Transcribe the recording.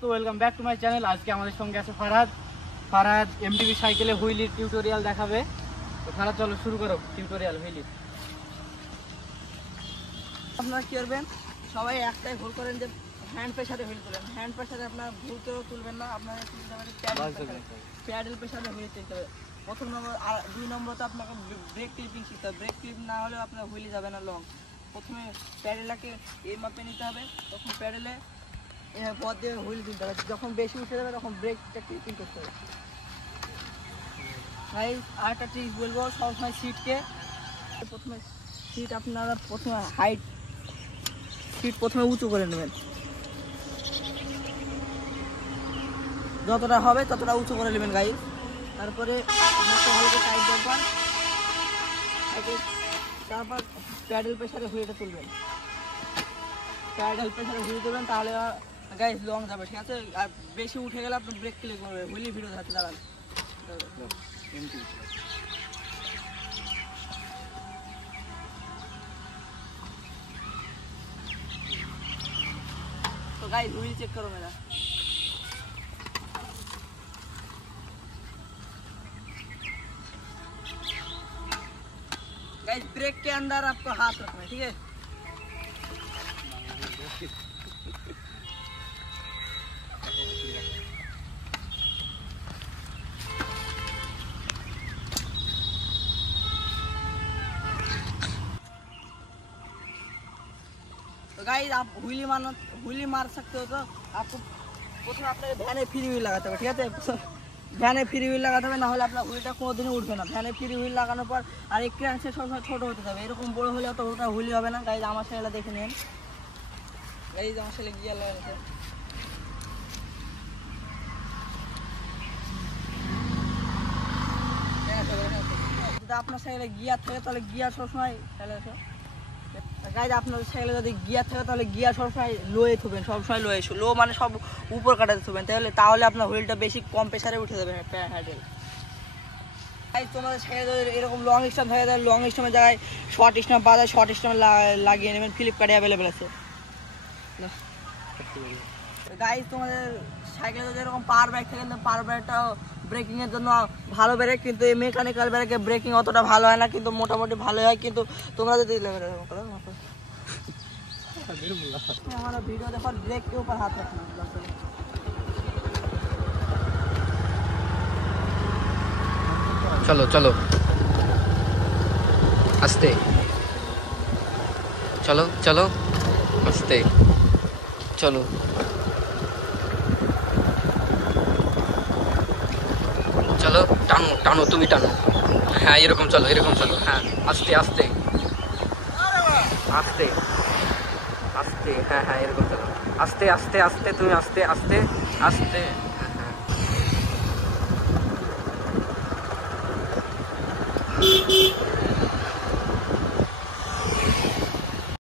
তো welcome back to my channel. আজকে আমাদের সঙ্গে আছে ফারহাদ এমটিভি সাইকেলে হুইলির টিউটোরিয়াল দেখাবে। তো ফারহাদ চলো শুরু করো টিউটোরিয়াল হুইলির। আপনারা কি করবেন, সবাই একটাই ভুল করেন যে হ্যান্ড প্রেসারে হুইল তুলেন। হ্যান্ড প্রেসারে আপনার ভুল করেও তুলবেন না, আপনারা তুলতে পারেন প্যাডেল প্রেসারে হুইল তুলতে হবে। প্রথম নম্বর আর 2 নম্বর তো আপনাকে ব্রেক ক্লিপিং শিখতে হবে। ব্রেক ক্লিপ না হলেও আপনার হুইলে যাবে না লং। প্রথমে প্যাডেলটাকে এই মাপে নিতে হবে, তখন প্যাডেলে পথ দিয়ে হুইল তুলতে হবে। যখন বেশি উঠে যাবে তখন ব্রেকটা ক্লিপিং করতে হবে। ভাই আরেকটা ট্রিক্স বলবো, সবসময় সিটকে প্রথমে সিট আপনারা প্রথমে উঁচু করে নেবেন, যতটা হবে ততটা উঁচু করে নেবেন গাইস। তারপরে তারপর প্যাডেল প্রেসারে হুইলটা তুলবেন। তাহলে গাইস লং যাবে, ঠিক আছে। আর বেশি উঠে গেলে আপনি ব্রেক ক্লিক করবে, হুইলি ভিডিও হাতে দাঁড়ান। तो गाइस व्हील चेक करो मेरा। गाइस ब्रेक के अंदर आपको हाथ रखना है, ठीक है। तो गाइस आप हुईली मार सकते हो, तो आपको প্রথমে আপনাকে ভ্যানে ফ্রি হুইল লাগাতে হবে, ঠিক আছে। ভ্যানে ফ্রি হুইল লাগাতে হবে, না হলে আপনার হুইলটা কোনোদিনই উঠবে না। ভ্যানে ফ্রি হুইল লাগানোর পর আর এক ক্রাঞ্চে সবসময় ছোটো হতে যাবে, এরকম বড় হলে তো ওটা হুইলি হবে না। গাইজ আমার সাইকেলটা দেখে নিন, গাইজ আমার সাইকেলে গিয়ার লাগানো। যদি আপনার সাইকেলে গিয়ার থাকে তাহলে গিয়ার সবসময় গাইজ আপনার সাইকেলে যদি গিয়ার থাকে তাহলে গিয়ার সবসময় লোয়ে থবেন, সবসময় লো মানে সব উপর কাটাতে থবেন, তাহলে আপনার হুইলটা বেশি কম প্রেসারে উঠে যাবে হ্যান্ডেল। গাইজ তোমাদের সাইকেলে এরকম লং স্টাম থাকে, তাহলে লং স্টামের জায়গায় শর্ট স্টাম পাওয়া যায়, শর্ট স্টাম লাগিয়ে নেবেন, ফ্লিপকার্টে অ্যাভেলেবেল আছে। গাইজ তোমাদের সাইকেলে যদি এরকম পাওয়ার ব্রেক থাকে, পাওয়ার ব্রেকটা ব্রেকিংয়ের জন্য ভালো ব্রেক, কিন্তু এই মেকানিক্যাল ব্রেকে ব্রেকিং অতটা ভালো হয় না, কিন্তু মোটামুটি ভালো হয়। কিন্তু তোমরা যদি हमारा वीडियो देखो, ब्रेक के ऊपर हाथ रखना। चलो चलो आस्ते, चलो चलो आस्ते, चलो चलो टानो टानो, तुम ही टानो। हाँ एरकम चलो हाँ आस्ते आस्ते आस्ते आस्ते, हाँ हाँ एरकम चलो आस्ते आस्ते आस्ते, तुम्हें आस्ते आस्ते आस्ते।